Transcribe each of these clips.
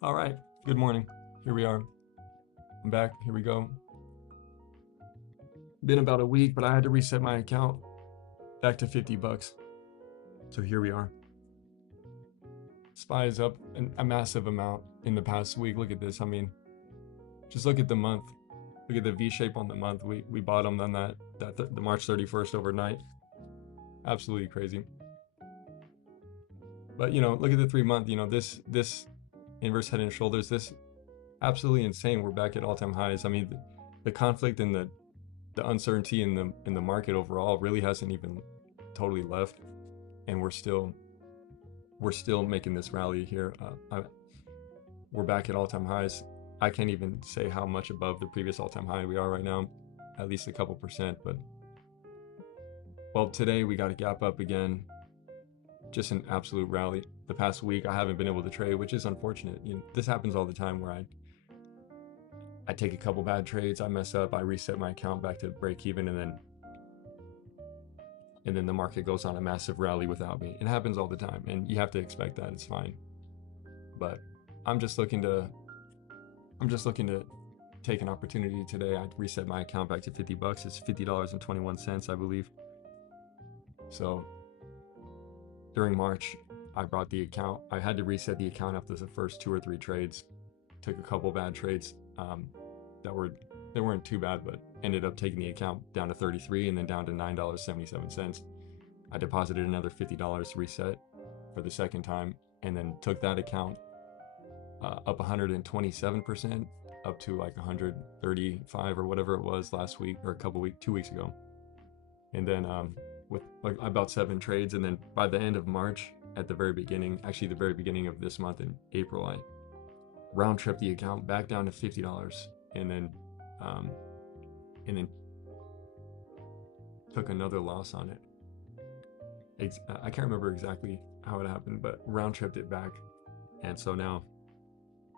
All right. Good morning. Here we are. I'm back. Here we go. Been about a week, but I had to reset my account back to 50 bucks. So here we are. SPY is up a massive amount in the past week. Look at this. I mean, just look at the month. Look at the V shape on the month. We bottomed on the March 31st overnight. Absolutely crazy. But look at the 3 month. This inverse head and shoulders. This absolutely insane. We're back at all-time highs. I mean, the conflict and the uncertainty in the market overall really hasn't even totally left, and we're still making this rally here. We're back at all-time highs. I can't even say how much above the previous all-time high we are right now, at least a couple percent. But well, today we got a gap up again. Just an absolute rally. The past week I haven't been able to trade, which is unfortunate. This happens all the time where I take a couple bad trades, I mess up, I reset my account back to break even, and then the market goes on a massive rally without me. It happens all the time, and you have to expect that. It's fine. But I'm just looking to take an opportunity today. I reset my account back to 50 bucks. It's $50.21, I believe. So during March, I brought the account. I had to reset the account after the first 2 or 3 trades. Took a couple bad trades they weren't too bad, but ended up taking the account down to 33 and then down to $9.77. I deposited another $50 reset for the second time, and then took that account up 127%, up to like 135 or whatever it was last week, or 2 weeks ago. And then with like about 7 trades, and then by the end of March, at the very beginning, actually the very beginning of this month in April, I round tripped the account back down to $50, and then took another loss on it. I can't remember exactly how it happened, but round tripped it back, and so now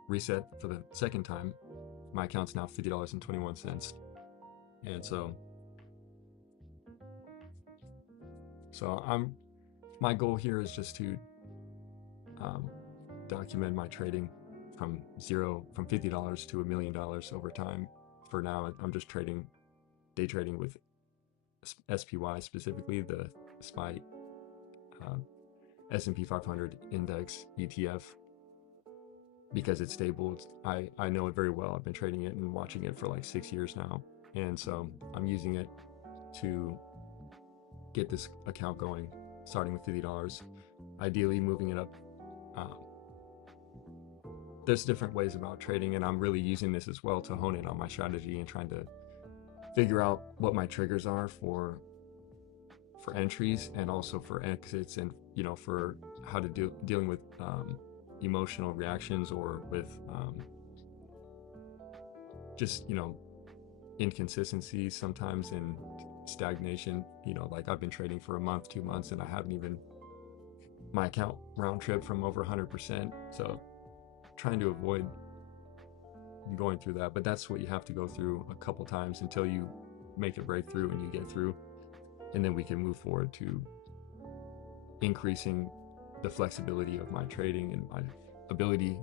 reset for the second time. My account's now $50.21, and so my goal here is just to document my trading from $50 to $1 million over time. For now, I'm just day trading with SPY, specifically the SPY S&P 500 index ETF, because it's stable. I know it very well. I've been trading it and watching it for like 6 years now, and so I'm using it to get this account going, starting with $50, ideally moving it up. There's different ways about trading, and I'm really using this as well to hone in on my strategy and trying to figure out what my triggers are for entries, and also for exits, and for how to dealing with emotional reactions, or with just inconsistencies sometimes, and stagnation. Like I've been trading for a month, 2 months, and I haven't even, my account round trip from over 100%. So trying to avoid going through that, but that's what you have to go through a couple times until you make a breakthrough and you get through, and then we can move forward to increasing the flexibility of my trading and my ability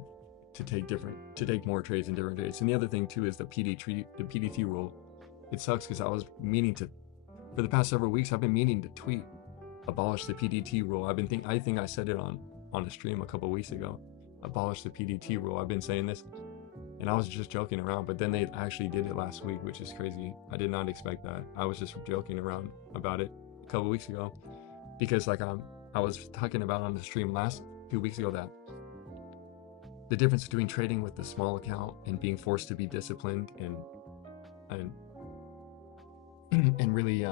to take more trades in different days. And the other thing too is the PDT rule. It sucks because I was meaning to, for the past several weeks, I've been meaning to tweet abolish the PDT rule. I think I said it on a stream a couple weeks ago. Abolish the PDT rule. I've been saying this, and I was just joking around, but then they actually did it last week, which is crazy. I did not expect that. I was just joking around about it a couple weeks ago, because like I was talking about on the stream last 2 weeks ago, that the difference between trading with the small account and being forced to be disciplined and and really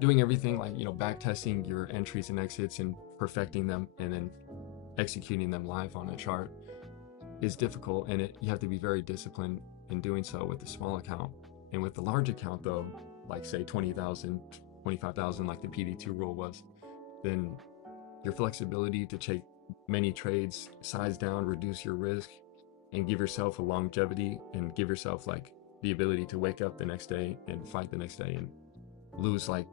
doing everything, like back testing your entries and exits and perfecting them, and then executing them live on a chart, is difficult, and you have to be very disciplined in doing so with the small account. And with the large account though, like say 20,000, 25,000, like the PDT rule was, then your flexibility to take many trades, size down, reduce your risk, and give yourself a longevity, and give yourself like the ability to wake up the next day and fight the next day and lose like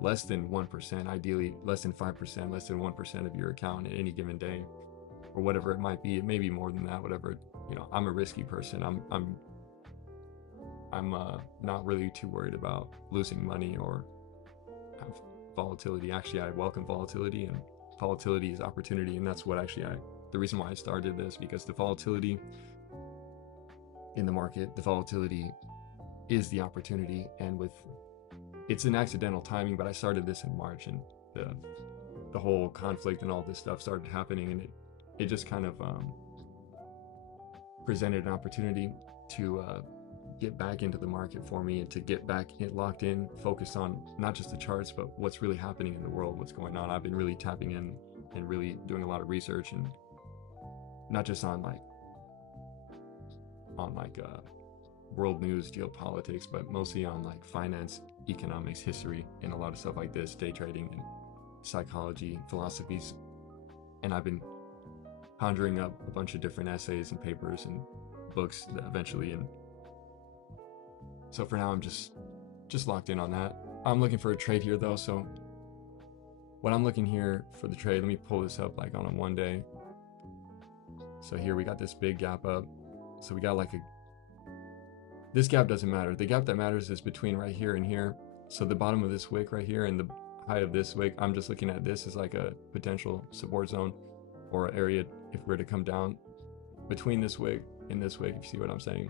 less than 1%, ideally less than 5%, less than 1% of your account at any given day, or whatever it might be. It may be more than that, whatever. You know, I'm a risky person. I'm not really too worried about losing money or have volatility. Actually, I welcome volatility, and volatility is opportunity, and that's what actually the reason why I started this, because the volatility in the market, the volatility is the opportunity. And it's an accidental timing, but I started this in March, and the whole conflict and all this stuff started happening, and it just kind of presented an opportunity to get back into the market for me, and to get back locked in, focused on not just the charts, but what's really happening in the world, what's going on. I've been really tapping in and really doing a lot of research, and not just on world news, geopolitics, but mostly on like finance, economics, history, and a lot of stuff like this, day trading and psychology, philosophies. And I've been conjuring up a bunch of different essays and papers and books that eventually, and so for now I'm just locked in on that. I'm looking for a trade here though. So what I'm looking here for the trade, let me pull this up like on a 1 day. So here we got this big gap up. So we got like this gap doesn't matter. The gap that matters is between right here and here. So the bottom of this wick right here and the high of this wick, I'm just looking at this as like a potential support zone, or an area if we're to come down between this wick and this wick, if you see what I'm saying.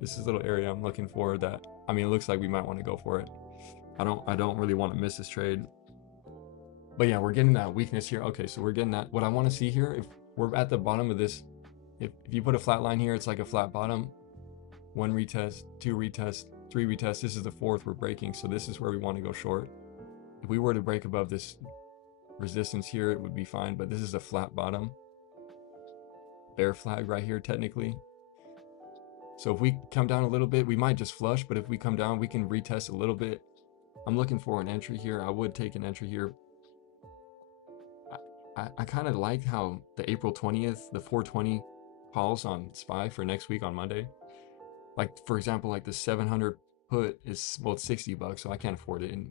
This is a little area I'm looking for that, I mean, it looks like we might want to go for it. I don't really want to miss this trade. But yeah, we're getting that weakness here. Okay, so we're getting that. What I want to see here, if we're at the bottom of this, if you put a flat line here, it's like a flat bottom. 1 retest, 2 retest, 3 retest. This is the 4th we're breaking, so this is where we want to go short. If we were to break above this resistance here, it would be fine, but this is a flat bottom. Bear flag right here, technically. So if we come down a little bit, we might just flush, but if we come down, we can retest a little bit. I'm looking for an entry here. I would take an entry here. I kind of like how the April 20th, the 420 calls on SPY for next week on Monday. Like, for example, like the 700 put is, well, it's $60, so I can't afford it. And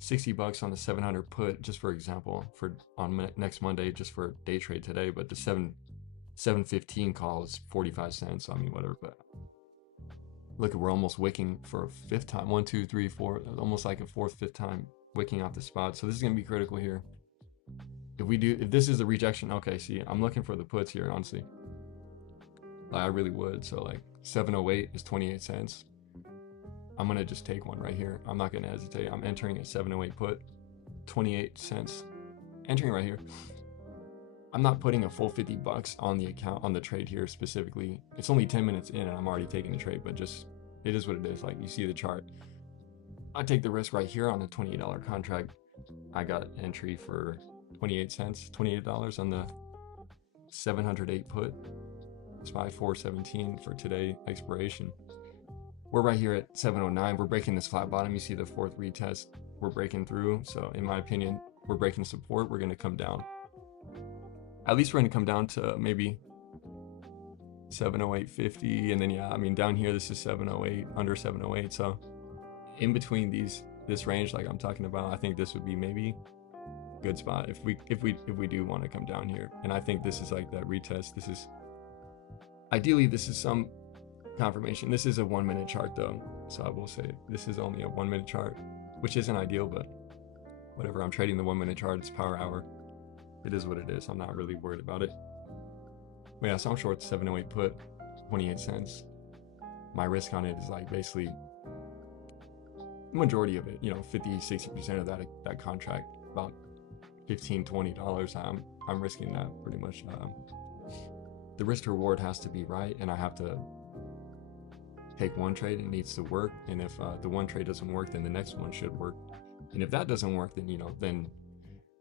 $60 on the 700 put, just for example, on next Monday, just for day trade today. But the 715 call is 45 cents. So I mean, whatever. But look, we're almost wicking for a 5th time. 1, 2, 3, 4, almost like a 4th, 5th time wicking off the spot. So this is gonna be critical here. If this is a rejection, okay, see, I'm looking for the puts here, honestly. Like, I really would. So like 708 is 28 cents. I'm gonna just take one right here. I'm not gonna hesitate. I'm entering a 708 put, 28 cents. Entering right here. I'm not putting a full $50 on the account, on the trade here specifically. It's only 10 minutes in and I'm already taking the trade, but just, it is what it is. Like, you see the chart. I take the risk right here on the $28 contract. I got entry for 28 cents, $28 on the 708 put. SPY 417 for today expiration. We're right here at 709. We're breaking this flat bottom. You see the 4th retest. We're breaking through. So in my opinion, we're breaking support. We're going to come down. At least we're going to come down to maybe 708.50. And then, yeah, I mean, down here, this is 708, under 708. So in between this range, like I'm talking about, I think this would be maybe a good spot if we do want to come down here. And I think this is like that retest. This is, ideally, this is some confirmation. This is a 1 minute chart though. So I will say this is only a 1 minute chart, which isn't ideal, but whatever. I'm trading the 1 minute chart. It's power hour. It is what it is. I'm not really worried about it. But yeah, so I'm short 708 put, 28 cents. My risk on it is like basically majority of it, you know, 50-60% of that contract, about $15-20. I'm risking that pretty much. The risk to reward has to be right, and I have to take one trade. It needs to work, and if the one trade doesn't work, then the next one should work. And if that doesn't work, then, you know, then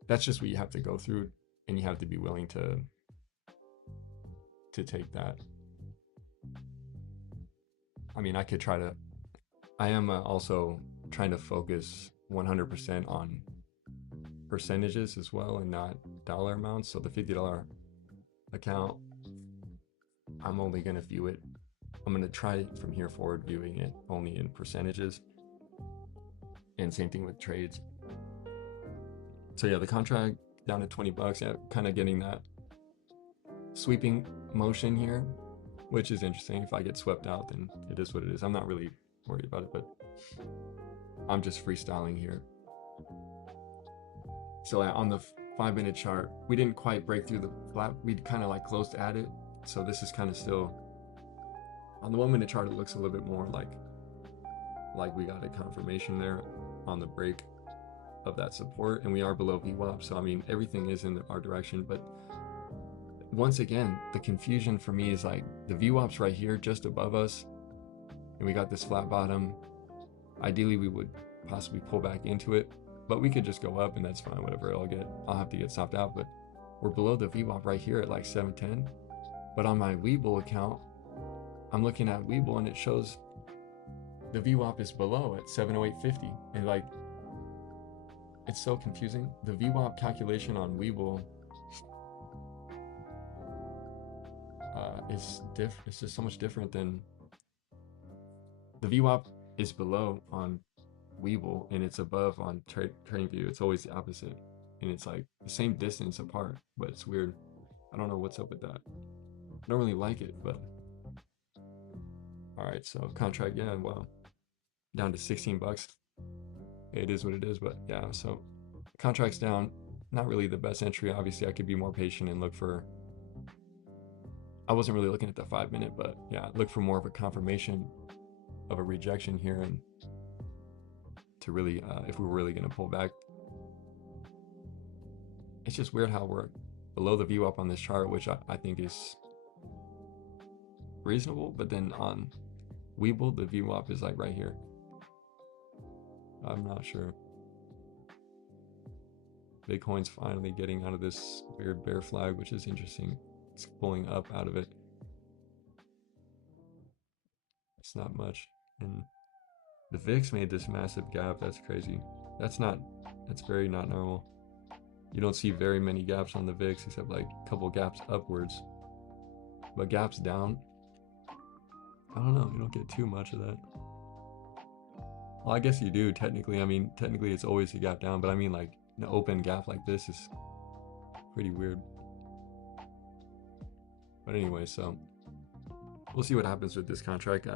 that's just what you have to go through, and you have to be willing to take that. I mean, I am also trying to focus 100% on percentages as well, and not dollar amounts. So the $50 account, I'm only going to view it. I'm going to try from here forward viewing it only in percentages. And same thing with trades. So yeah, the contract down to $20, yeah, kind of getting that sweeping motion here, which is interesting. If I get swept out, then it is what it is. I'm not really worried about it, but I'm just freestyling here. So on the 5-minute chart, we didn't quite break through the flat. We kind of like closed at it. So this is kind of still, on the 1-minute chart, it looks a little bit more like we got a confirmation there on the break of that support, and we are below VWAP. So I mean, everything is in our direction, but once again, the confusion for me is like the VWAP's right here just above us, and we got this flat bottom. Ideally, we would possibly pull back into it, but we could just go up and that's fine, whatever. I'll have to get stopped out, but we're below the VWAP right here at like 710. But on my Webull account, I'm looking at Webull and it shows the VWAP is below at 708.50, and like, it's so confusing. The VWAP calculation on Webull is it's just so much different than the VWAP is below on Webull and it's above on TradingView. It's always the opposite, and it's like the same distance apart, but it's weird. I don't know what's up with that. I don't really like it, but all right. So contract, yeah, well, down to 16 bucks. It is what it is, but yeah. So contract's down. Not really the best entry. Obviously, I could be more patient and look for. I wasn't really looking at the 5-minute, but yeah, look for more of a confirmation of a rejection here, and to really, if we were really going to pull back. It's just weird how we're below the VWAP on this chart, which I think is reasonable, but then on Webull, the VWAP is like right here. I'm not sure. Bitcoin's finally getting out of this weird bear flag, which is interesting. It's pulling up out of it. It's not much. And the VIX made this massive gap. That's crazy. That's very not normal. You don't see very many gaps on the VIX except like a couple gaps upwards. But gaps down, I don't know. You don't get too much of that. Well, I guess you do technically. I mean, technically it's always a gap down, but I mean like an open gap like this is pretty weird. But anyway, so we'll see what happens with this contract.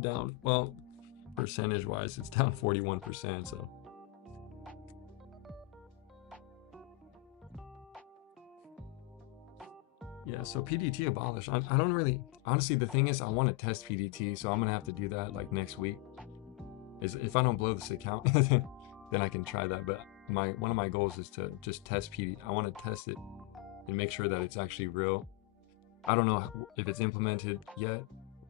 Down, well, percentage wise, it's down 41%. So yeah, so PDT abolished. I don't really, honestly, the thing is I want to test PDT, so I'm gonna have to do that like next week. Is if I don't blow this account, then I can try that. But one of my goals is to just test PD. I want to test it and make sure that it's actually real. I don't know if it's implemented yet,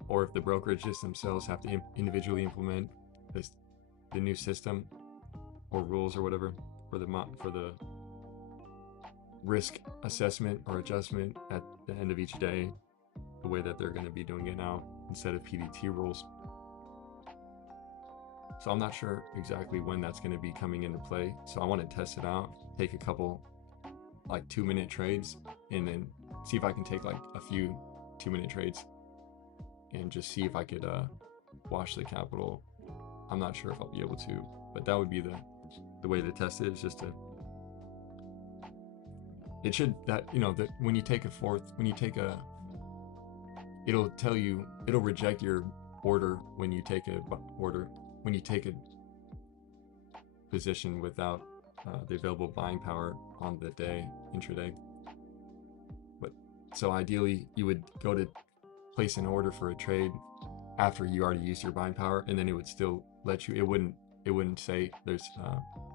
or if the brokerages themselves have to individually implement the new system or rules or whatever for the risk assessment or adjustment at the end of each day, the way that they're going to be doing it now instead of PDT rules. So I'm not sure exactly when that's going to be coming into play. So I want to test it out, take a couple like 2-minute trades, and then see if I can take like a few 2-minute trades and just see if I could wash the capital. I'm not sure if I'll be able to, but that would be the way to test it, is just to, it should, that, you know, that when you take it'll tell you, it'll reject your order when you take a position without the available buying power on the day, intraday. But so ideally you would go to place an order for a trade after you already used your buying power, and then it would still let you, it wouldn't say there's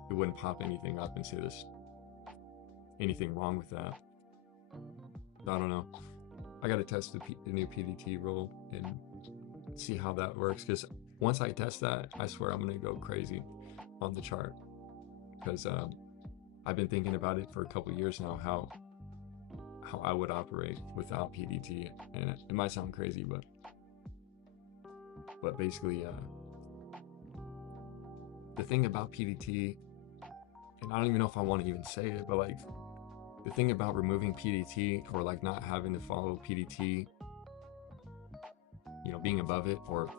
it wouldn't pop anything up and say there's anything wrong with that. I don't know. I got to test the new PDT rule and see how that works, because once I test that, I swear I'm gonna go crazy on the chart, because I've been thinking about it for a couple years now, how I would operate without PDT, and it might sound crazy, but basically the thing about PDT, and I don't even know if I want to even say it, but like the thing about removing PDT, or like not having to follow PDT, you know, being above it or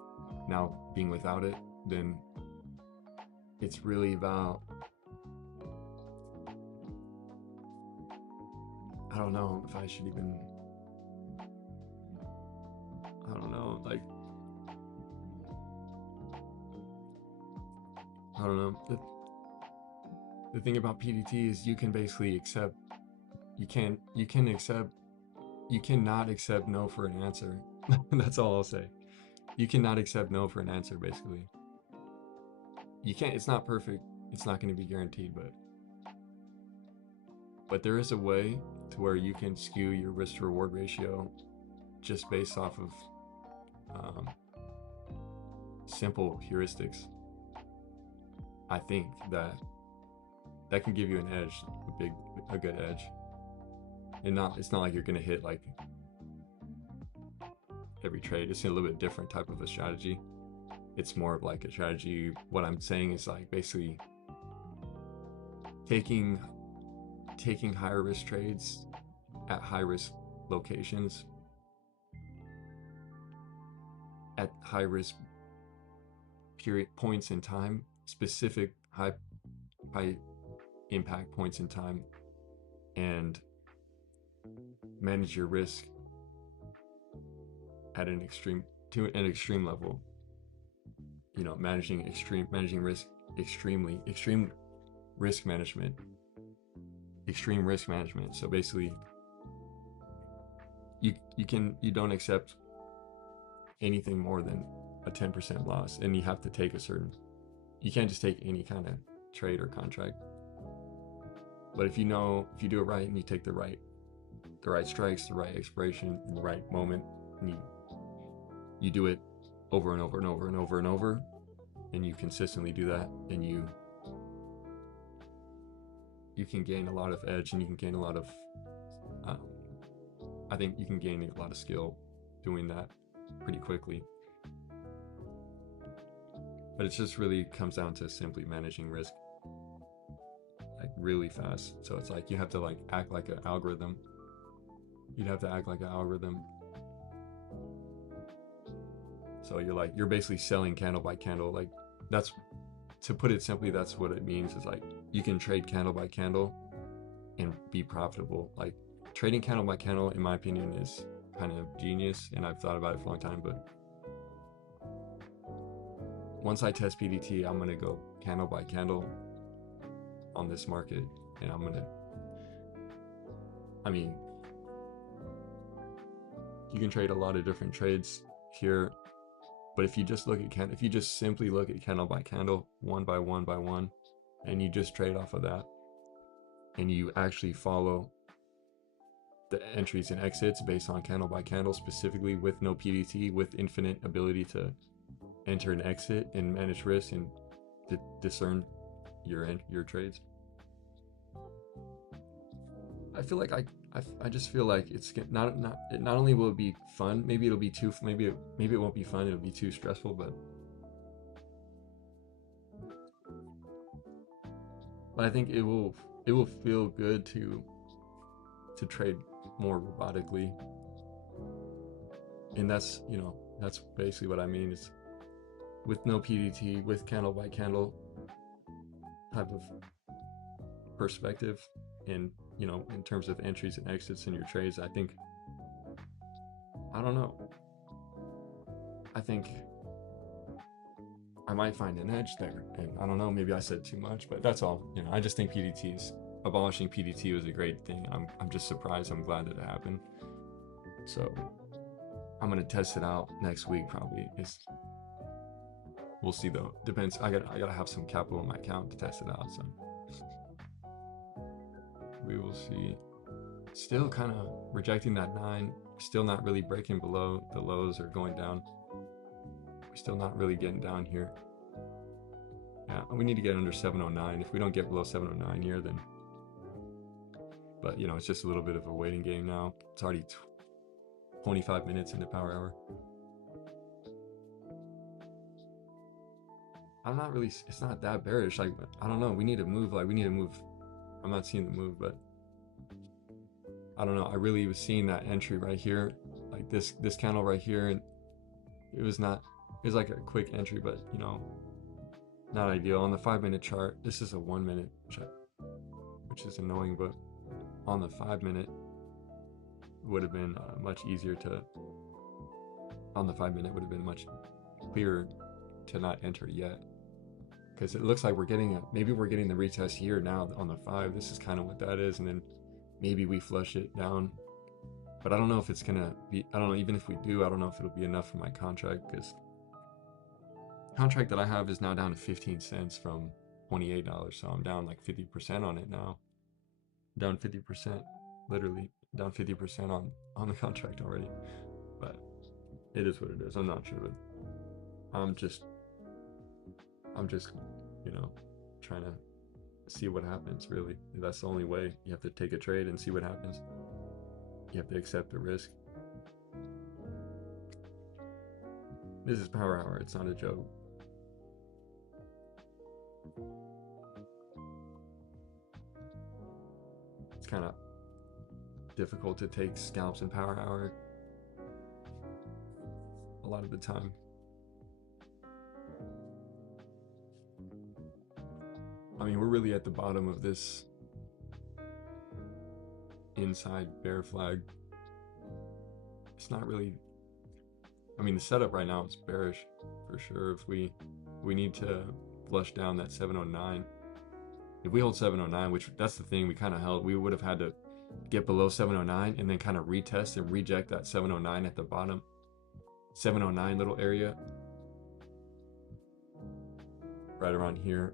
now being without it, then it's really about I don't know if I should even, I don't know, like, I don't know. The thing about PDT is you can basically accept, you cannot accept no for an answer. That's all I'll say. You cannot accept no for an answer, basically. You can't, it's not perfect. It's not going to be guaranteed, but there is a way to where you can skew your risk to reward ratio just based off of simple heuristics. I think that can give you an edge, a good edge. And it's not like you're gonna hit like every trade. It's a little bit different type of a strategy. It's more of like a strategy. What I'm saying is like basically taking higher risk trades at high risk locations at high risk period points in time, specific high impact points in time, and manage your risk at an extreme level. You know, managing risk extreme risk management. So basically, you don't accept anything more than a 10% loss, and you have to take you can't just take any kind of trade or contract. But if you do it right and you take the right strikes, the right expiration, in the right moment, and you do it over and over and over and over and over, and you consistently do that, and you can gain a lot of edge, and you can gain a lot of I think you can gain a lot of skill doing that pretty quickly. But it just really comes down to simply managing risk like really fast. So it's like you have to like act like an algorithm. You'd have to act like an algorithm. So you're basically selling candle by candle. Like, that's, to put it simply, that's what it means. Is like you can trade candle by candle and be profitable. Like, trading candle by candle, in my opinion, is kind of genius, and I've thought about it for a long time. But once I test PDT, I'm gonna go candle by candle on this market, and you can trade a lot of different trades here, but if you just simply look at candle by candle, one by one by one, and you just trade off of that, and you actually follow the entries and exits based on candle by candle, specifically with no PDT, with infinite ability to enter and exit and manage risk and discern your trades. I feel like I just feel like it's not only will it be fun, maybe it'll be too, maybe it won't be fun, it'll be too stressful, but I think it will feel good to trade more robotically. And that's basically what I mean, is with no PDT, with candle by candle type of perspective, and in terms of entries and exits in your trades, I think I might find an edge there. And I don't know, maybe I said too much, but that's all. I just think abolishing PDT was a great thing. I'm just surprised. I'm glad that it happened. So I'm gonna test it out next week probably. We'll see though. Depends. I gotta have some capital in my account to test it out. So we will see. Still kind of rejecting that 9. Still not really breaking below the lows or going down. We're still not really getting down here. Yeah, we need to get under 709. If we don't get below 709 here, then. But it's just a little bit of a waiting game now. It's already 25 minutes into power hour. It's not that bearish. Like, I don't know. We need to move. I'm not seeing the move, but I don't know. I really was seeing that entry right here, like this candle right here, and it was like a quick entry, but not ideal. On the 5-minute chart, this is a 1-minute chart, which is annoying, but on the 5-minute, would have been much easier to, on the 5 minute, would have been much clearer to not enter yet. Because it looks like we're getting maybe we're getting the retest here now on the 5. This is kind of what that is, and then maybe we flush it down. But I don't know if it's gonna be, I don't know, even if we do, I don't know if it'll be enough for my contract, because contract that I have is now down to 15 cents from $28, so I'm down like 50% on it now. Down 50%, literally down 50% on the contract already. But it is what it is. I'm not sure, but I'm just you know, trying to see what happens. Really, that's the only way. You have to take a trade and see what happens. You have to accept the risk. This is Power Hour. It's not a joke. It's kind of difficult to take scalps in Power Hour a lot of the time. I mean, we're really at the bottom of this inside bear flag. It's not really, I mean, the setup right now is bearish for sure. If we need to flush down that 709. If we hold 709, which that's the thing we kind of held, we would have had to get below 709 and then kind of retest and reject that 709 at the bottom. 709 little area right around here,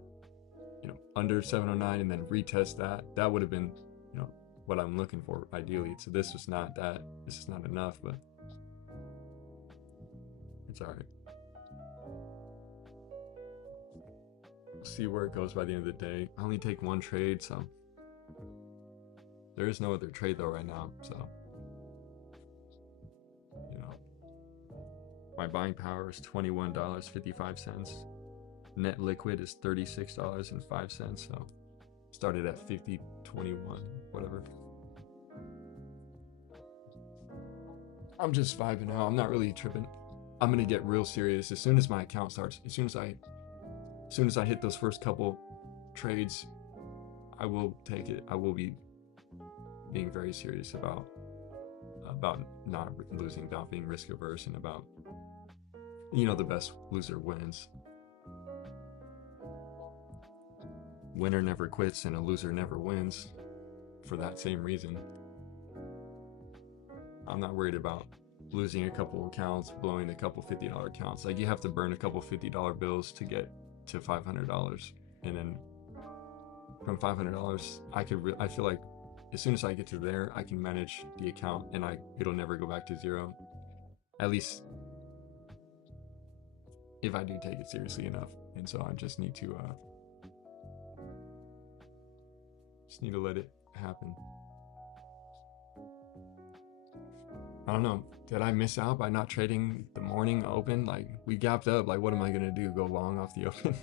you know, under 709, and then retest that. That would have been, you know, what I'm looking for ideally. So this was not that. This is not enough, but it's all right. We'll see where it goes by the end of the day. I only take one trade, so there is no other trade though right now. So, you know, my buying power is $21.55. Net liquid is $36.05. So started at 50.21, whatever. I'm just vibing out. I'm not really tripping. I'm gonna get real serious as soon as my account starts. As soon as I hit those first couple trades, I will take it. I will be being very serious about not losing, about being risk averse, and about, you know, the best loser wins. Winner never quits and a loser never wins for that same reason. I'm not worried about losing a couple accounts, blowing a couple $50 accounts. Like, you have to burn a couple $50 bills to get to $500, and then from $500 I feel like as soon as I get to there, I can manage the account and it'll never go back to zero, at least if I do take it seriously enough. And so I just need to let it happen. I don't know, did I miss out by not trading the morning open? Like, we gapped up. Like, what am I gonna do, go long off the open?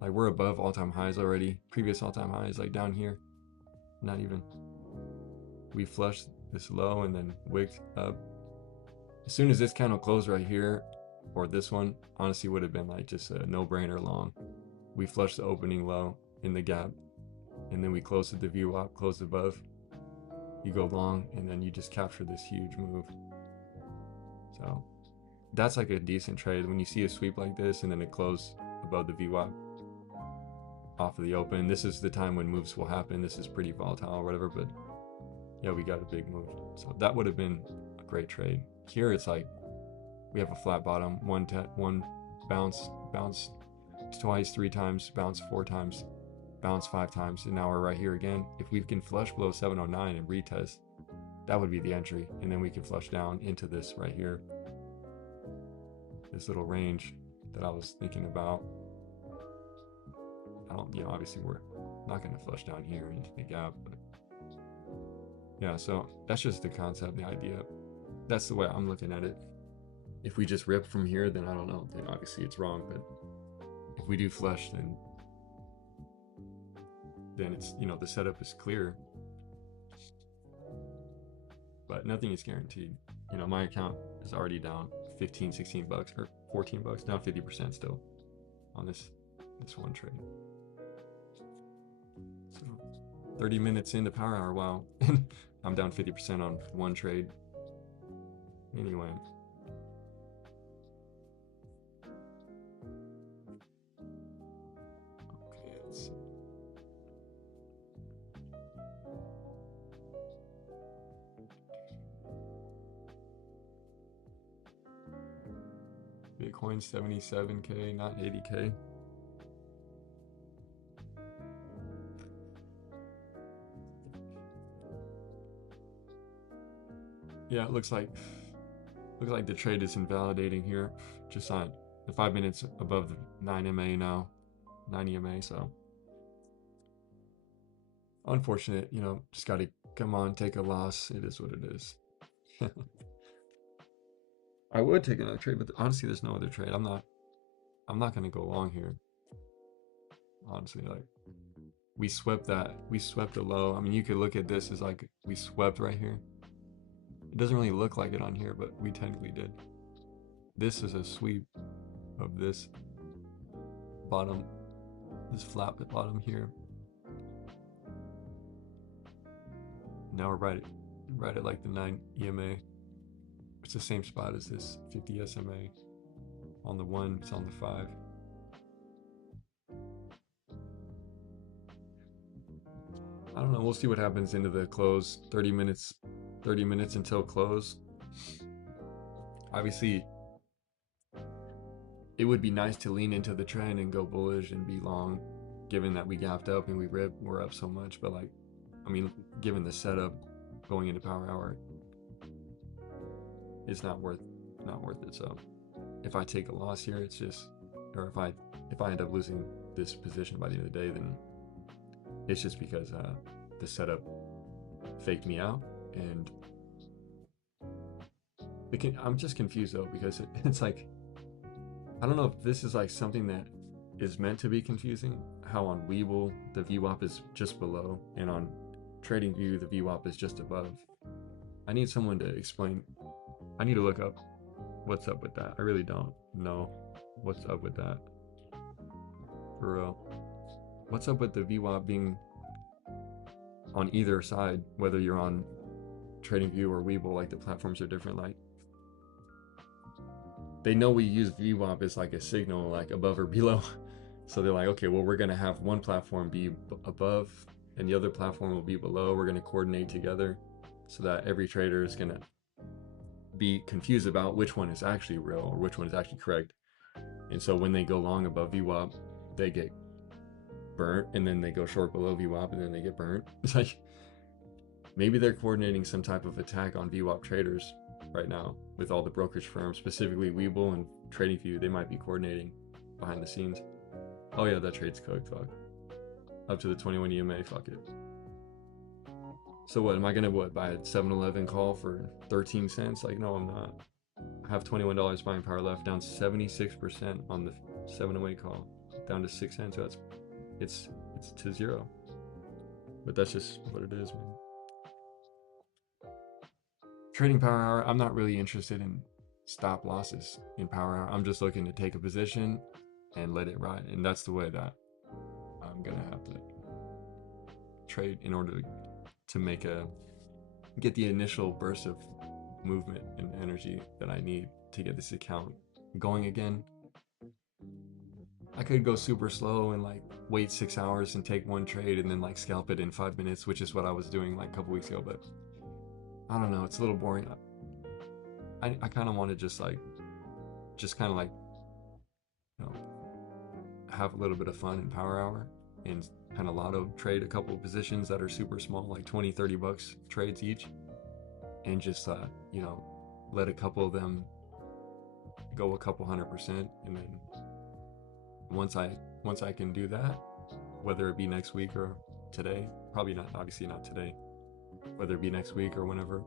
We're above all-time highs already, previous all-time highs, like down here. Not even. We flushed this low and then wigged up. As soon as this candle closed right here, or this one, honestly would have been like just a no-brainer long. We flushed the opening low in the gap, and then we closed at the VWAP, closed above. You go long, and then you just capture this huge move. So that's like a decent trade when you see a sweep like this and then it close above the VWAP off of the open. This is the time when moves will happen. This is pretty volatile or whatever, but yeah, we got a big move. So that would have been a great trade. Here it's like we have a flat bottom, one bounce twice, 3 times, bounce 4 times, bounce 5 times, and now we're right here again. If we can flush below 709 and retest, that would be the entry, and then we can flush down into this right here, this little range that I was thinking about. Obviously we're not going to flush down here into the gap, but yeah, so that's just the concept, the idea. That's the way I'm looking at it. If we just rip from here, then I don't know, then obviously it's wrong, but if we do flush, then it's, you know, the setup is clear, but nothing is guaranteed. You know, my account is already down 15, 16 bucks or 14 bucks, down 50% still on this one trade. So 30 minutes into Power Hour, wow. And I'm down 50% on one trade. Anyway. Okay, let's see. Bitcoin 77K, not 80K. Yeah, it looks like the trade is invalidating here. Just on the 5 minutes above the 9 MA now, 9 EMA. So unfortunate, you know, just got to come on, take a loss. It is what it is. I would take another trade, but honestly, there's no other trade. I'm not gonna go long here. Honestly, like we swept the low. I mean, you could look at this as like we swept right here. It doesn't really look like it on here, but we technically did. This is a sweep of this bottom, this flap at bottom here. Now we're right at like the 9 EMA. It's the same spot as this 50 SMA. On the 1, it's on the 5. I don't know, we'll see what happens into the close. 30 minutes until close. Obviously, it would be nice to lean into the trend and go bullish and be long, given that we gapped up and we're up so much. But like, I mean, given the setup going into power hour, it's not worth it. So if I take a loss here, it's just, or if I end up losing this position by the end of the day, then it's just because the setup faked me out. And I'm just confused though, because it's like, I don't know if this is like something that is meant to be confusing. How on Webull the VWAP is just below, and on TradingView the VWAP is just above. I need someone to explain. I need to look up what's up with that. I really don't know what's up with that. For real. What's up with the VWAP being on either side, whether you're on TradingView or Webull? Like, the platforms are different. Like, they know we use VWAP as like a signal, like above or below. So they're like, okay, well, we're gonna have one platform be above and the other platform will be below. We're gonna coordinate together so that every trader is gonna be confused about which one is actually real or which one is actually correct. And so when they go long above VWAP, they get burnt, and then they go short below VWAP and then they get burnt. It's like, maybe they're coordinating some type of attack on VWAP traders right now with all the brokerage firms, specifically Webull and TradingView. They might be coordinating behind the scenes. Oh yeah, that trade's cooked. Fuck. Up to the 21 EMA. Fuck it. So what, am I gonna buy a 7-Eleven call for 13 cents? Like, no, I'm not. I have $21 buying power left, down 76% on the 708 call, down to 6 cents. So it's to zero. But that's just what it is, man. Trading power hour, I'm not really interested in stop losses in power hour. I'm just looking to take a position and let it ride, and that's the way that I'm gonna have to trade in order to get the initial burst of movement and energy that I need to get this account going again. I could go super slow and like wait 6 hours and take one trade and then like scalp it in 5 minutes, which is what I was doing like a couple weeks ago, but I don't know, it's a little boring. I kind of want to just kind of like, you know, have a little bit of fun in power hour and kind of lotto trade a couple of positions that are super small, like 20-30 bucks trades each, and just you know, let a couple of them go a couple 100%, and then once I can do that, whether it be next week or today, probably not, obviously not today, whether it be next week or whenever,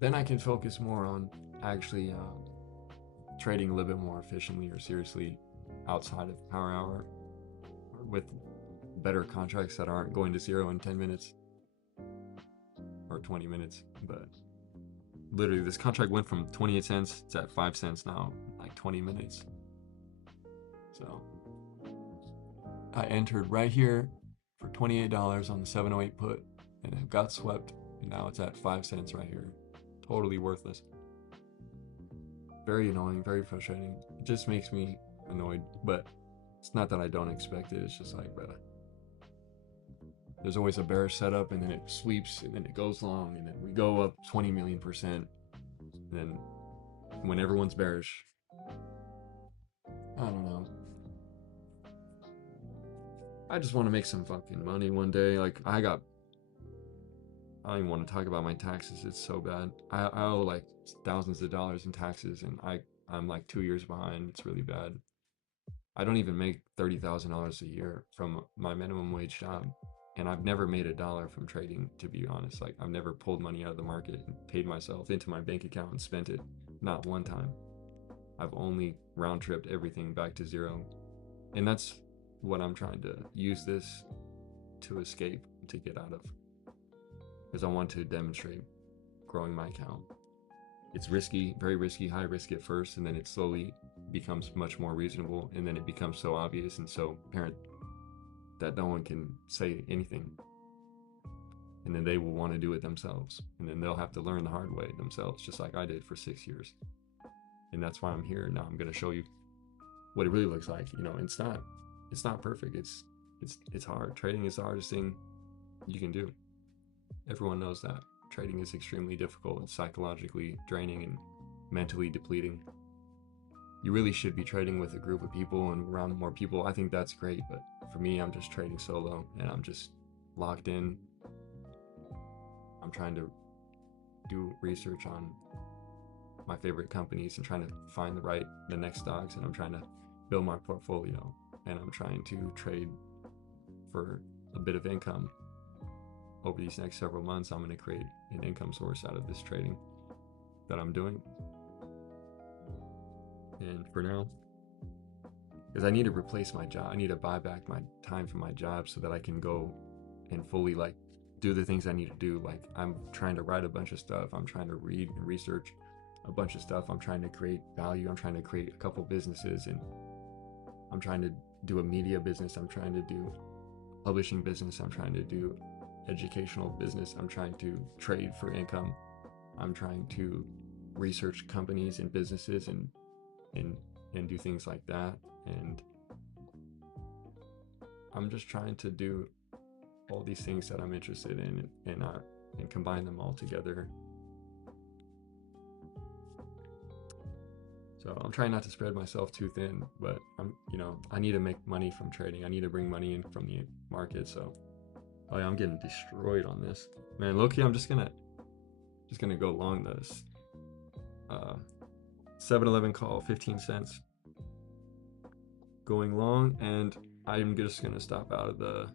then I can focus more on actually trading a little bit more efficiently or seriously outside of power hour with better contracts that aren't going to zero in 10 minutes or 20 minutes. But literally, this contract went from 28 cents to at 5 cents now, like 20 minutes. So I entered right here for $28 on the 708 put, and it got swept, and now it's at 5 cents right here. Totally worthless. Very annoying, very frustrating. It just makes me annoyed, but it's not that I don't expect it. It's just like, bruh, there's always a bearish setup, and then it sweeps, and then it goes long, and then we go up 20 million%. And then when everyone's bearish, I don't know. I just want to make some fucking money one day. Like, I don't even want to talk about my taxes. It's so bad. I owe like thousands of dollars in taxes, and I'm like 2 years behind. It's really bad. I don't even make $30,000 a year from my minimum wage job, and I've never made $1 from trading, to be honest. Like, I've never pulled money out of the market and paid myself into my bank account and spent it. Not one time. I've only round tripped everything back to zero. And that's what I'm trying to use this to escape, to get out of. Because I want to demonstrate growing my account. It's risky, very risky, high risk at first, and then it slowly becomes much more reasonable, and then it becomes so obvious and so apparent that no one can say anything. And then they will want to do it themselves, and then they'll have to learn the hard way themselves, just like I did for 6 years. And that's why I'm here now. I'm going to show you what it really looks like. You know, it's not perfect. It's hard. Trading is the hardest thing you can do. Everyone knows that. Trading is extremely difficult. It's psychologically draining and mentally depleting. You really should be trading with a group of people and around more people. I think that's great, but for me, I'm just trading solo, and I'm just locked in. I'm trying to do research on my favorite companies and trying to find the next stocks, and I'm trying to build my portfolio, and I'm trying to trade for a bit of income. Over these next several months, I'm going to create an income source out of this trading that I'm doing. And for now, because I need to replace my job, I need to buy back my time from my job so that I can go and fully like do the things I need to do. Like, I'm trying to write a bunch of stuff. I'm trying to read and research a bunch of stuff. I'm trying to create value. I'm trying to create a couple businesses, and I'm trying to do a media business. I'm trying to do publishing business. I'm trying to do educational business. I'm trying to trade for income. I'm trying to research companies and businesses and do things like that. And I'm just trying to do all these things that I'm interested in and combine them all together. So I'm trying not to spread myself too thin, but I need to make money from trading. I need to bring money in from the market. So oh yeah, I'm getting destroyed on this, man. Low-key, I'm just gonna go long this 7-Eleven call, 15 cents going long, and I'm just gonna stop out of the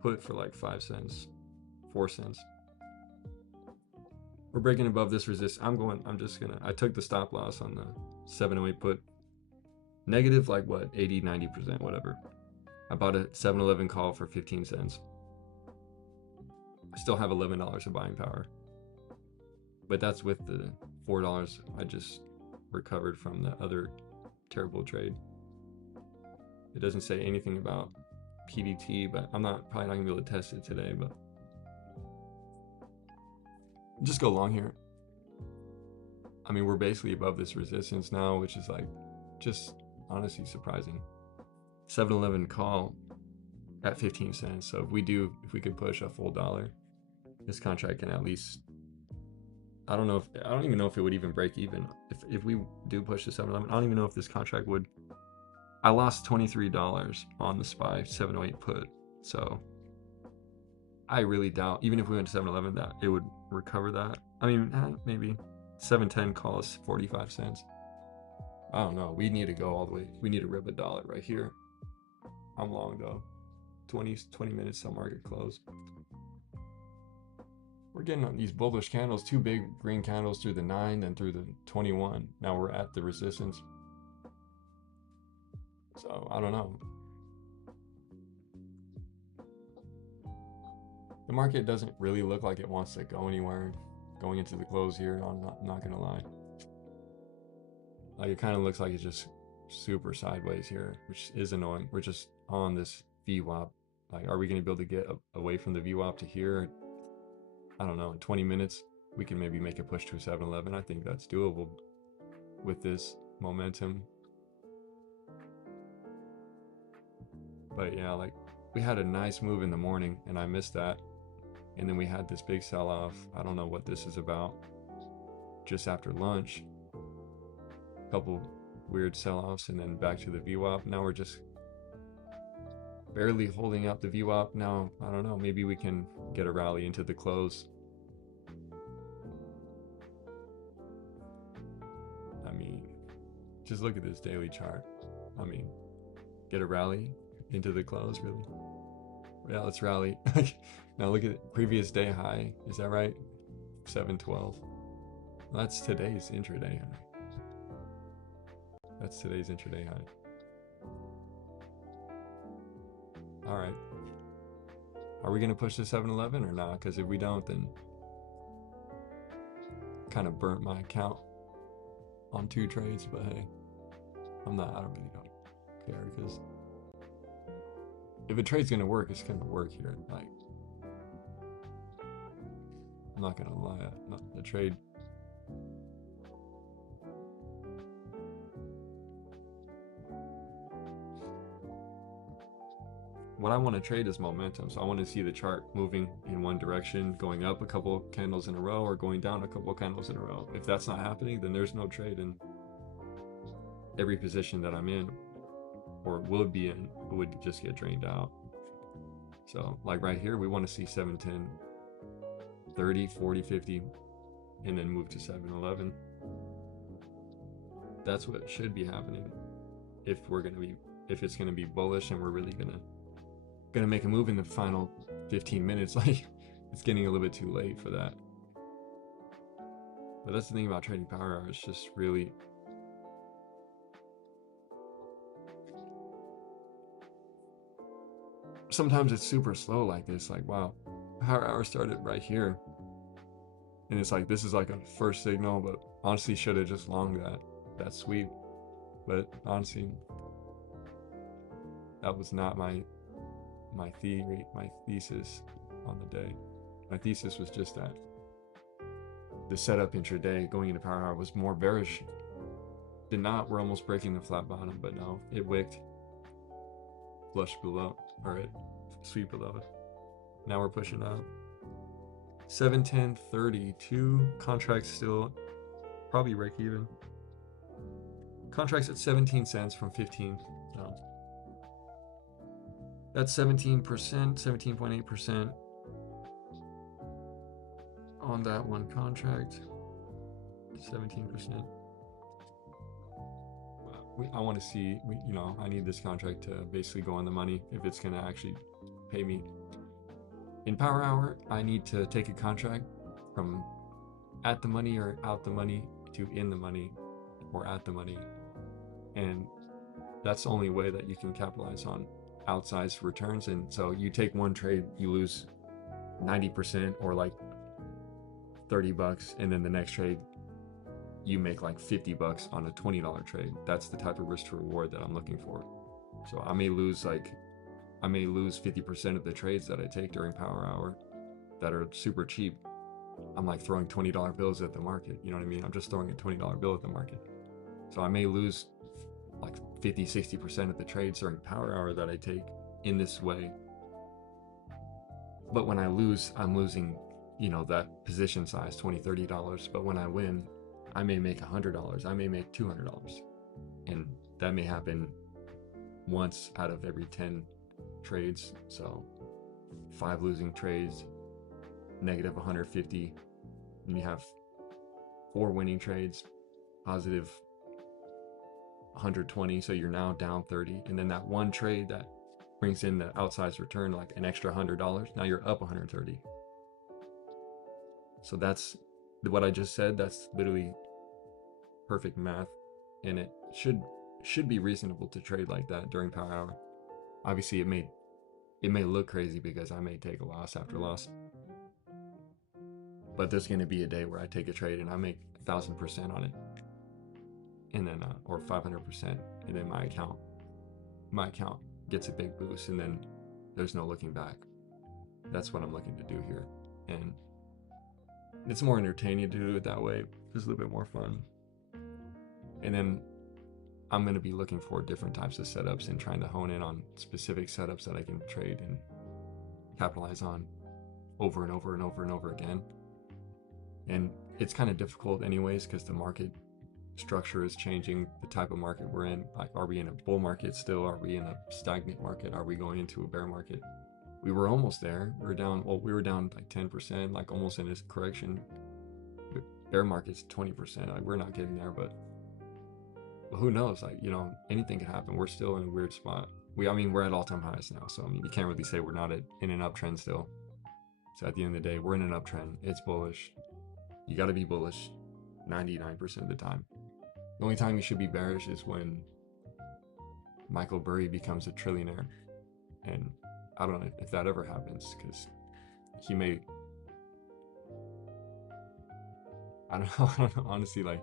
put for like 5 cents, 4 cents. We're breaking above this resist. I took the stop loss on the 708 put. Negative like what, 80, 90%, whatever. I bought a 7-Eleven call for 15 cents. I still have $11 of buying power. But that's with the $4 I just recovered from the other terrible trade. It doesn't say anything about PDT, but I'm probably not gonna be able to test it today, but just go long here. I mean, we're basically above this resistance now, which is like just honestly surprising. 7-Eleven call at 15 cents. So if we could push a full dollar, this contract can at least, I don't even know if it would even break even. If we do push the 7-Eleven, I don't even know if this contract would. I lost $23 on the SPY 708 put. So I really doubt, even if we went to 7-Eleven, that it would recover that. I mean, maybe 710 call is 45 cents. I don't know. We need to go all the way. We need to rip $1 right here. I'm long though. 20 minutes till market close. We're getting on these bullish candles, 2 big green candles through the 9 and through the 21. Now we're at the resistance. So I don't know. The market doesn't really look like it wants to go anywhere going into the close here. I'm not gonna lie. Like, it kind of looks like it's just super sideways here, which is annoying. We're just on this VWAP Like, are we going to be able to get away from the VWAP to here? I don't know, in 20 minutes, we can maybe make a push to a 7-11. I think that's doable with this momentum. But yeah, like, we had a nice move in the morning and I missed that. And then we had this big sell-off. I don't know what this is about. Just after lunch, a couple weird sell-offs and then back to the VWAP. Now we're just barely holding up the VWAP. Now, I don't know, maybe we can get a rally into the close. I mean, just look at this daily chart. I mean, get a rally into the close, really? Yeah, let's rally. Now look at previous day high. Is that right? 712. Well, that's today's intraday high. That's today's intraday high. All right. Are we going to push to 711 or not? Because if we don't, then kind of burnt my account on 2 trades. But hey, I don't really care, because if a trade's going to work, it's going to work here. Like, I'm not going to lie. The trade. What I want to trade is momentum. So I want to see the chart moving in one direction, going up a couple candles in a row or going down a couple candles in a row. If that's not happening, then there's no trade, and every position that I'm in or would be in would just get drained out. So like right here, we want to see 710, 30, 40, 50, and then move to 711. That's what should be happening if it's going to be bullish and we're really going to make a move in the final 15 minutes. Like, it's getting a little bit too late for that. But that's the thing about trading power hour. It's just really, sometimes it's super slow like this. Like, wow, power hour started right here, and it's like, this is like a first signal, but honestly should have just longed that sweep. But honestly, that was not my theory, my thesis on the day. My thesis was just that the setup intraday going into power hour was more bearish. We're almost breaking the flat bottom, but no, it wicked, flush below, or it sweep below it. Now we're pushing up. 710.32, contracts still probably break even. Contracts at 17 cents from 15. No. That's 17%, 17.8% on that one contract. 17%. I want to see, I need this contract to basically go on the money if it's going to actually pay me. In power hour, I need to take a contract from at the money or out the money to in the money or at the money. And that's the only way that you can capitalize on outsized returns. And so you take one trade, you lose 90% or like $30, and then the next trade you make like $50 on a $20 trade. That's the type of risk to reward that I'm looking for. So I may lose 50% of the trades that I take during power hour that are super cheap. I'm like throwing $20 bills at the market. You know what I mean? I'm just throwing a $20 bill at the market. So I may lose like 50, 60% of the trades during power hour that I take in this way. But when I lose, I'm losing, that position size, $20, $30. But when I win, I may make $100. I may make $200. And that may happen once out of every 10 trades. So 5 losing trades, negative 150. And you have 4 winning trades, positive 120. So you're now down 30. And then that one trade that brings in the outsized return, like an extra $100, now you're up 130. So that's what I just said. That's literally perfect math, and it should be reasonable to trade like that during power hour. Obviously, it may look crazy because I may take a loss after loss, but there's going to be a day where I take a trade and I make 1,000% on it, and then or 500%, and then my account gets a big boost, and then there's no looking back. That's what I'm looking to do here. And it's more entertaining to do it that way. It's a little bit more fun. And then I'm going to be looking for different types of setups and trying to hone in on specific setups that I can trade and capitalize on over and over and over and over again. And it's kind of difficult anyways, because the market structure is changing, the type of market we're in. Like, are we in a bull market still? Are we in a stagnant market? Are we going into a bear market? We were almost there. We were down like 10%, like almost in this correction. Bear market's 20%. Like, we're not getting there, but who knows? Like, you know, anything could happen. We're still in a weird spot. I mean, we're at all-time highs now, so I mean, you can't really say we're not in an uptrend still. So at the end of the day, we're in an uptrend. It's bullish. You got to be bullish 99% of the time. The only time you should be bearish is when Michael Burry becomes a trillionaire. And I don't know if that ever happens, because he may, I don't know, honestly, like,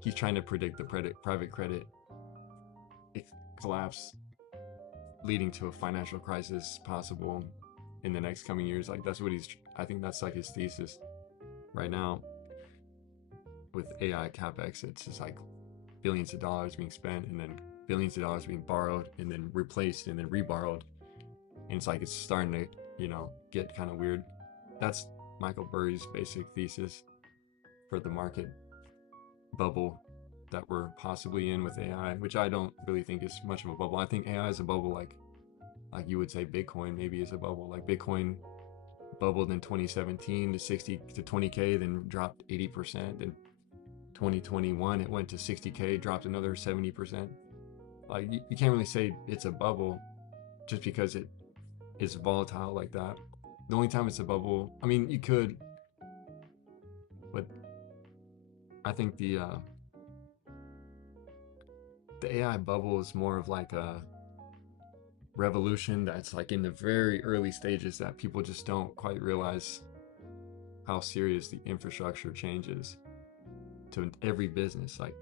he's trying to predict the private credit collapse leading to a financial crisis possible in the next coming years. Like, that's what I think that's like his thesis right now. With AI capex, it's just like billions of dollars being spent and then billions of dollars being borrowed and then replaced and then reborrowed. And it's like, it's starting to, you know, get kind of weird. That's Michael Burry's basic thesis for the market bubble that we're possibly in with AI, which I don't really think is much of a bubble. I think AI is a bubble like you would say Bitcoin maybe is a bubble. Like, Bitcoin bubbled in 2017 to 60 to 20K, then dropped 80%. Then 2021 it went to 60K, dropped another 70%. Like, you can't really say it's a bubble just because it is volatile like that. The only time it's a bubble, I mean, you could, but I think the AI bubble is more of like a revolution that's like in the very early stages, that people just don't quite realize how serious the infrastructure changes to every business. Like,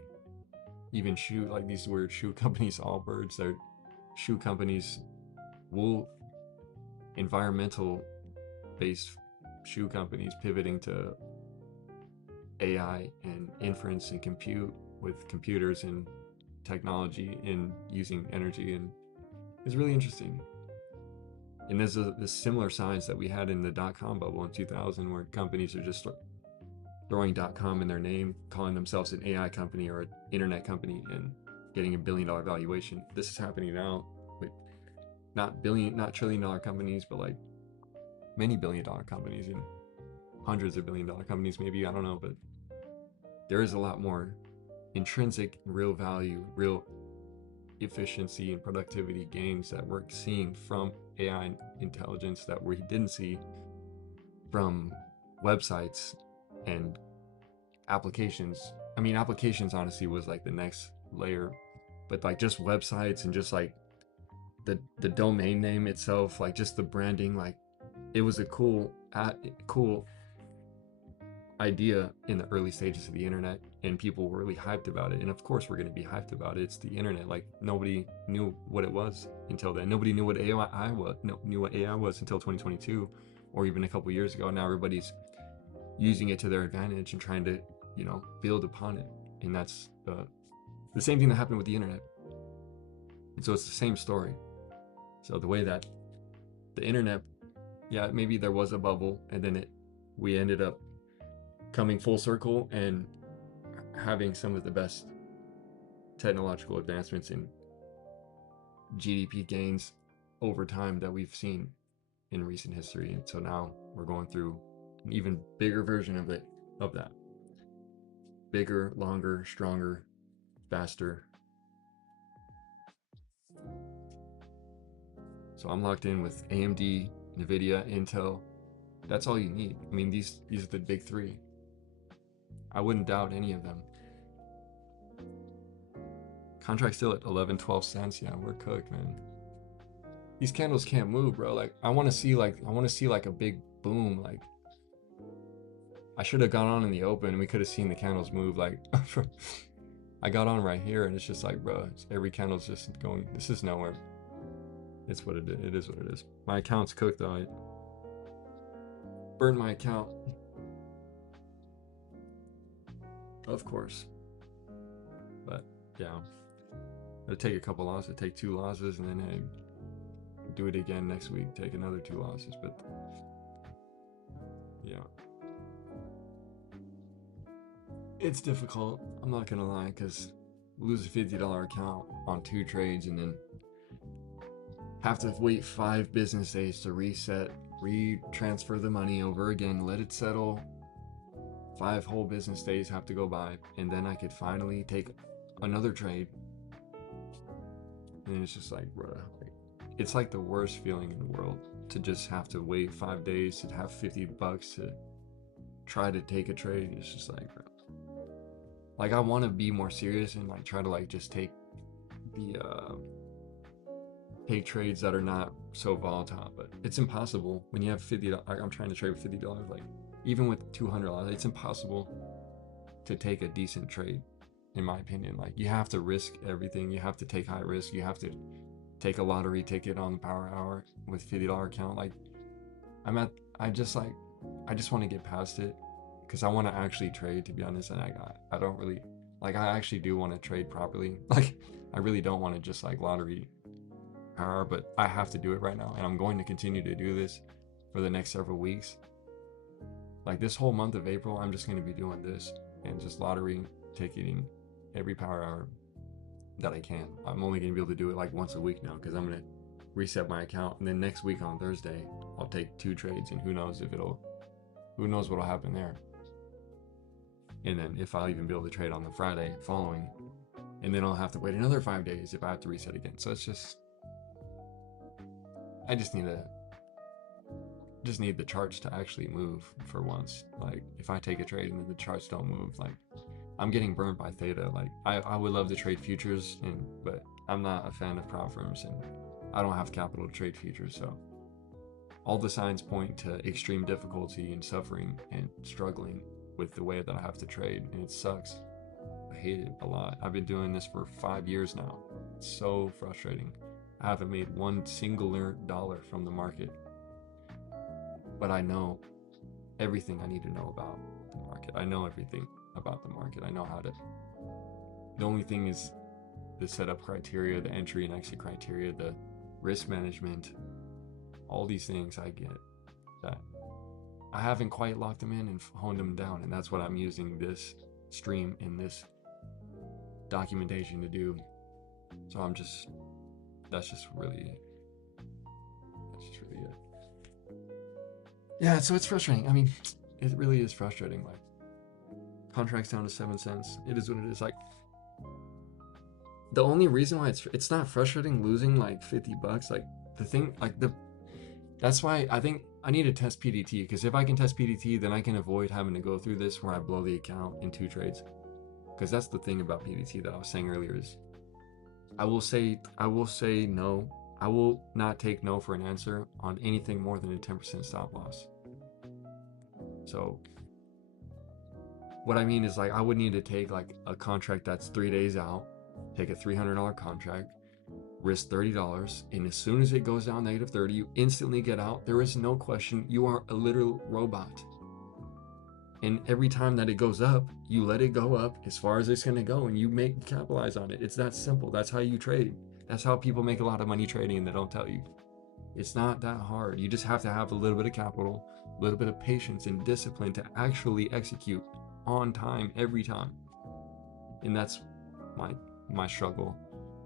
even like these weird shoe companies, Allbirds, they're shoe companies, environmental based shoe companies pivoting to AI and inference and compute with computers and technology and using energy, and it's really interesting. And there's this similar signs that we had in the dot-com bubble in 2000, where companies are just throwing .com in their name, calling themselves an AI company or an internet company, and getting $1 billion valuation. This is happening now with not trillion-dollar companies, but like many billion-dollar companies and hundreds of billion-dollar companies, maybe, I don't know, but there is a lot more intrinsic real value, real efficiency and productivity gains that we're seeing from AI intelligence that we didn't see from websites and applications. I mean, applications honestly was like the next layer, but like just websites and just like the domain name itself, like just the branding, like it was a cool idea in the early stages of the internet, and people were really hyped about it. And of course we're going to be hyped about it. It's the internet. Like, nobody knew what it was until then. Nobody knew what AI was until 2022, or even a couple years ago. Now everybody's using it to their advantage and trying to, you know, build upon it. And that's the same thing that happened with the internet. And so it's the same story. So the way that the internet, yeah, maybe there was a bubble, and then we ended up coming full circle and having some of the best technological advancements in GDP gains over time that we've seen in recent history. And so now we're going through an even bigger version of that. Bigger, longer, stronger, faster. So I'm locked in with AMD, NVIDIA, Intel. That's all you need. I mean, these are the big three. I wouldn't doubt any of them. Contract still at 11-12 cents. Yeah, we're cooked, man. These candles can't move, bro. Like, I want to see like a big boom. Like, I should have gone on in the open and we could have seen the candles move. Like, I got on right here and it's just like, bro, every candle's just going, this is nowhere. It's what it is. It is what it is. My account's cooked though. I burned my account. Of course. But yeah. It'll take a couple losses, take 2 losses, and then do it again next week, take another 2 losses. But yeah. It's difficult, I'm not gonna lie, because lose a $50 account on 2 trades and then have to wait 5 business days to reset, re-transfer the money over again, let it settle. 5 whole business days have to go by, and then I could finally take another trade. And it's just like, bruh, it's like the worst feeling in the world to just have to wait 5 days to have $50 to try to take a trade. It's just like, bro. Like, I want to be more serious and like try to like just take the take trades that are not so volatile, but it's impossible when you have $50. I'm trying to trade with $50. Like, even with $200, it's impossible to take a decent trade, in my opinion. Like, you have to risk everything. You have to take high risk. You have to take a lottery ticket on the Power Hour with $50 account. Like, I just want to get past it because I want to actually trade, to be honest. And I don't really, like, I actually do want to trade properly. Like, I really don't want to just like lottery Power, but I have to do it right now. And I'm going to continue to do this for the next several weeks. Like, this whole month of April, I'm just going to be doing this and just lottery ticketing every Power Hour that I can. I'm only going to be able to do it like once a week now because I'm going to reset my account, and then next week on Thursday I'll take 2 trades, and who knows what'll happen there. And then if I'll even be able to trade on the Friday following, and then I'll have to wait another 5 days if I have to reset again. So it's just, I just need the charts to actually move for once. Like, if I take a trade and then the charts don't move, like, I'm getting burned by theta. Like, I would love to trade futures, but I'm not a fan of prop firms, and I don't have capital to trade futures. So all the signs point to extreme difficulty and suffering and struggling with the way that I have to trade, and it sucks. I hate it a lot. I've been doing this for 5 years now. It's so frustrating. I haven't made one singular dollar from the market, but I know everything I need to know about the market. I know everything about the market. I know how to. The only thing is the setup criteria, the entry and exit criteria, the risk management, all these things I get that I haven't quite locked them in and honed them down, and that's what I'm using this stream and this documentation to do. So that's just really it. Yeah, so it's frustrating. I mean, it really is frustrating. Like, contracts down to 7 cents. It is what it is. Like, the only reason why it's not frustrating losing like $50, like the thing, like that's why I think I need to test PDT, because if I can test PDT, then I can avoid having to go through this where I blow the account in 2 trades. Because that's the thing about PDT that I was saying earlier is I will say no. I will not take no for an answer on anything more than a 10% stop loss. So what I mean is, like, I would need to take like a contract that's 3 days out, take a $300 contract, risk $30, and as soon as it goes down -30, you instantly get out. There is no question. You are a literal robot. And every time that it goes up, you let it go up as far as it's going to go, and you capitalize on it. It's that simple. That's how you trade. That's how people make a lot of money trading, and they don't tell you. It's not that hard. You just have to have a little bit of capital, a little bit of patience and discipline to actually execute on time every time. And that's my struggle.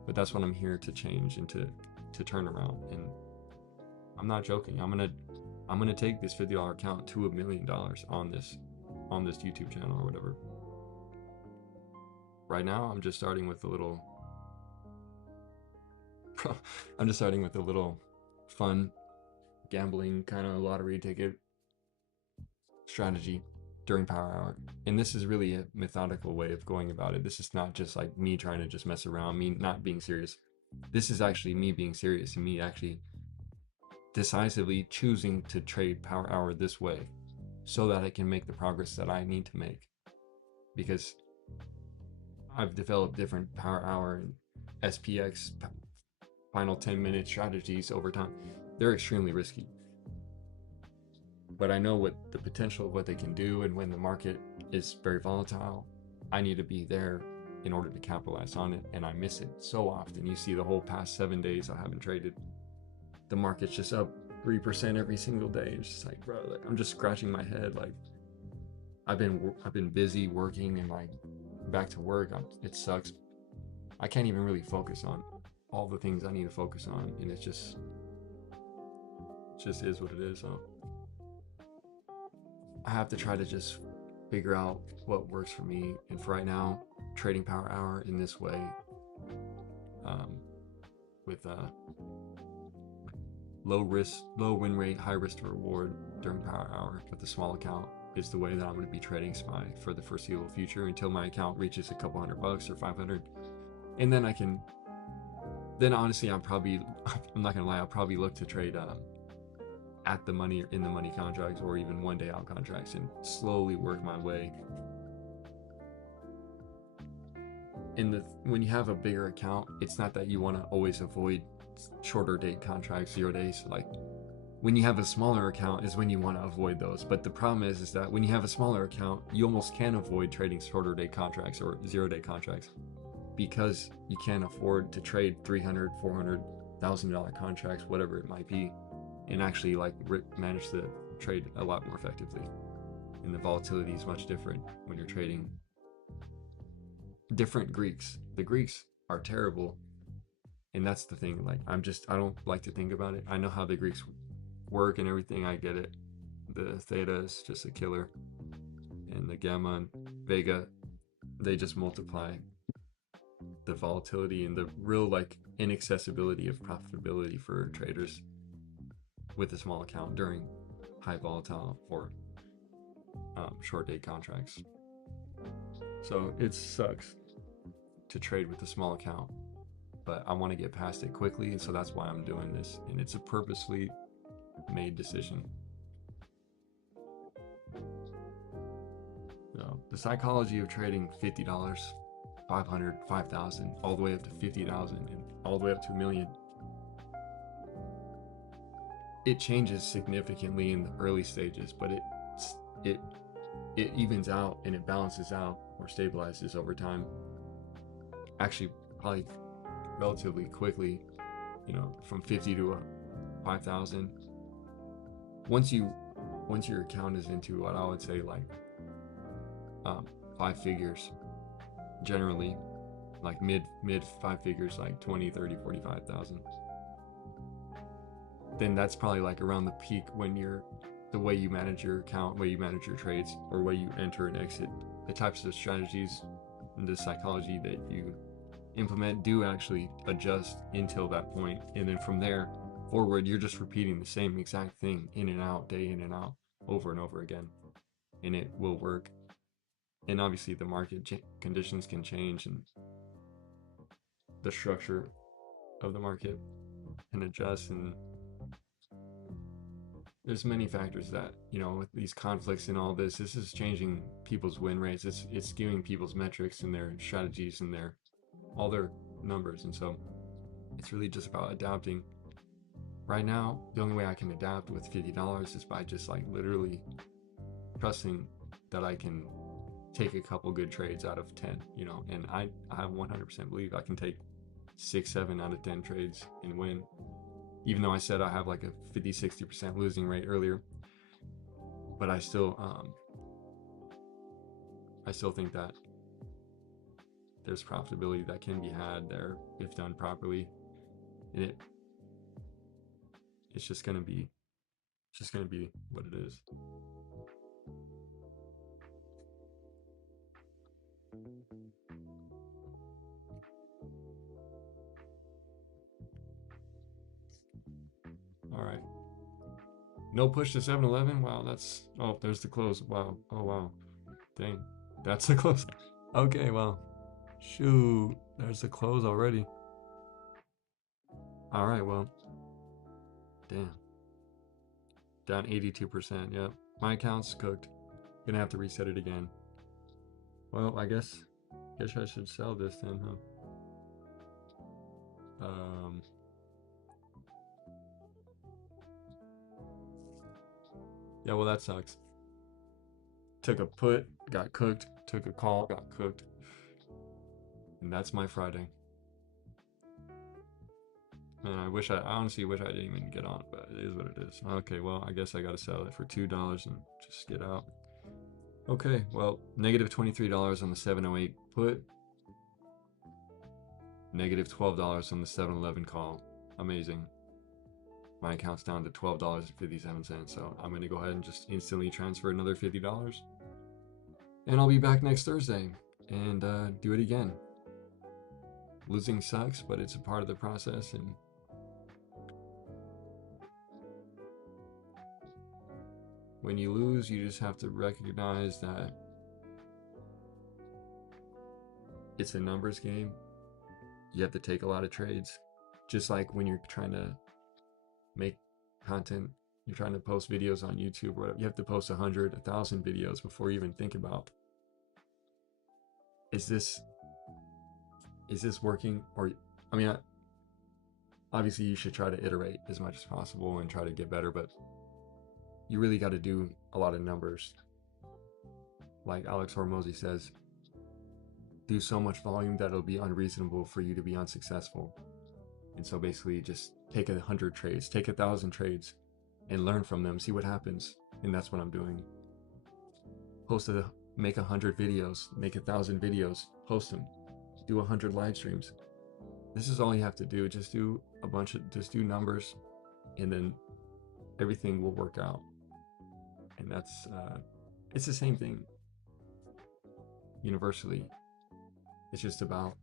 But that's what I'm here to change and to turn around. And I'm not joking. I'm gonna take this $50 account to $1 million on this YouTube channel or whatever. Right now, I'm just starting with a little fun gambling kind of lottery ticket strategy during Power Hour. And this is really a methodical way of going about it. This is not just like me trying to just mess around, me not being serious. This is actually me being serious and me actually decisively choosing to trade Power Hour this way so that I can make the progress that I need to make. Because I've developed different Power Hour and SPX final 10-minute strategies over time. They're extremely risky. But I know what the potential of what they can do, and when the market is very volatile, I need to be there in order to capitalize on it, and I miss it so often. You see the whole past 7 days I haven't traded. The market's just up 3% every single day. It's just like, bro, like, I'm just scratching my head. Like, I've been busy working and like back to work. It sucks. I can't even really focus on all the things I need to focus on, and it just is what it is. So I have to try to just figure out what works for me. And for right now, trading Power Hour in this way, with low risk, low win rate, high risk to reward during Power Hour with a small account is the way that I'm going to be trading SPY for the foreseeable future until my account reaches a couple $100 or 500, and then I can. Then honestly, I'm not gonna lie, I'll probably look to trade at the money or in the money contracts, or even 1 day out contracts, and slowly work my way. When you have a bigger account, it's not that you want to always avoid shorter date contracts, 0 days. Like, when you have a smaller account is when you want to avoid those. But the problem is that when you have a smaller account, you almost can't avoid trading shorter date contracts or 0 day contracts, because you can't afford to trade $300, $400, $1,000 contracts, whatever it might be, and actually like manage to trade a lot more effectively. And the volatility is much different when you're trading different Greeks. The Greeks are terrible, and that's the thing. Like, I don't like to think about it. I know how the Greeks work and everything. I get it. The theta is just a killer, and the gamma and vega, they just multiply the volatility and the real like inaccessibility of profitability for traders with a small account during high volatile or short date contracts. So it sucks to trade with a small account, but I want to get past it quickly, and so that's why I'm doing this, and it's a purposely made decision. So the psychology of trading $50, $500, $5,000, all the way up to $50,000, and all the way up to $1 million, it changes significantly in the early stages, but it evens out and it balances out or stabilizes over time. Actually, probably relatively quickly, from 50 to 5,000. Once your account is into what I would say like 5 figures, generally like mid 5 figures, like 20, 30, 45,000, then that's probably like around the peak when the way you manage your account, way you manage your trades, or way you enter and exit, the types of strategies and the psychology that you implement do actually adjust until that point. And then from there forward, you're just repeating the same exact thing in and out, day in and out, over and over again, and it will work. And obviously the market conditions can change, and the structure of the market can adjust, and there's many factors that, with these conflicts and all this is changing people's win rates. It's skewing people's metrics and their strategies and all their numbers. And so it's really just about adapting. Right now, the only way I can adapt with $50 is by just like literally trusting that I can take a couple good trades out of 10, and I 100% believe I can take 6, 7 out of 10 trades and win. Even though I said I have like a 50-60% losing rate earlier, but I still think that there's profitability that can be had there if done properly, and it's just gonna be what it is. All right. No push to 7-Eleven. Wow, there's the close. Wow. Oh, wow. Dang. That's the close. Okay, well, shoot. There's the close already. All right, well. Damn. Down 82%. Yep. My account's cooked. Gonna have to reset it again. Well, I guess I should sell this then, huh? Yeah, well, that sucks. Took a put, got cooked. Took a call, got cooked. And that's my Friday. And I honestly wish I didn't even get on, but it is what it is. Okay, well, I guess I gotta sell it for $2 and just get out. Okay, well, negative $23 on the 708 put, negative $12 on the 711 call. Amazing. My account's down to $12.57, so I'm gonna go ahead and just instantly transfer another $50. And I'll be back next Thursday and do it again. Losing sucks, but it's a part of the process, and when you lose, you just have to recognize that it's a numbers game. You have to take a lot of trades. Just like when you're trying to make content, you're trying to post videos on YouTube or whatever, you have to post 100, 1,000 videos before you even think about, is this working? Or, I mean, obviously you should try to iterate as much as possible and try to get better, but you really got to do a lot of numbers. Like Alex Hormozy says, do so much volume that it'll be unreasonable for you to be unsuccessful. And so basically just take 100 trades, take 1,000 trades and learn from them, see what happens. And that's what I'm doing. Make 100 videos, make 1,000 videos, post them, do 100 live streams. This is all you have to do. Just do just do numbers, and then everything will work out. And that's, it's the same thing universally. It's just about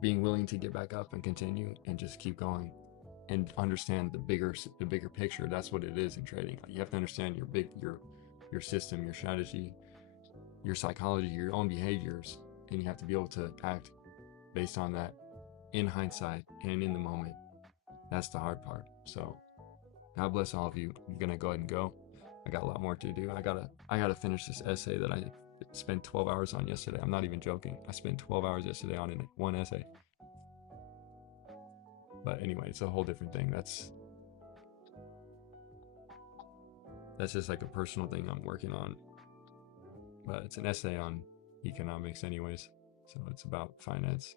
being willing to get back up and continue and just keep going and understand the bigger picture. That's what it is in trading. You have to understand your system, your strategy, your psychology, your own behaviors, and you have to be able to act based on that in hindsight and in the moment. That's the hard part. So God bless all of you. I'm gonna go ahead and go. I got a lot more to do. I gotta finish this essay that I spent 12 hours on yesterday. I'm not even joking. I spent 12 hours yesterday on one essay. But anyway, it's a whole different thing. That's just like a personal thing I'm working on. But it's an essay on economics anyways. So it's about finance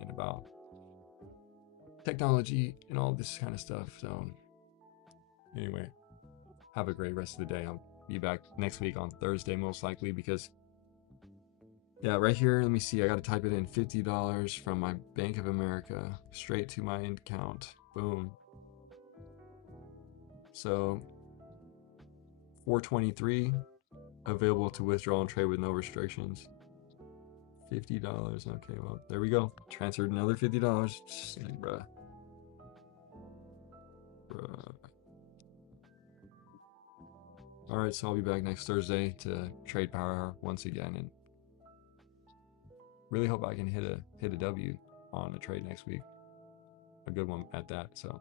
and about technology and all this kind of stuff. So anyway, have a great rest of the day. I'll be back next week on Thursday most likely, because yeah, right here, let me see, I gotta type it in. $50 from my Bank of America straight to my account. Boom. So 423 available to withdraw and trade with no restrictions. $50. Okay, well, there we go. Transferred another $50. Just like, bruh. All right, so I'll be back next Thursday to trade Power Hour once again, and really hope I can hit a W on a trade next week. A good one at that. So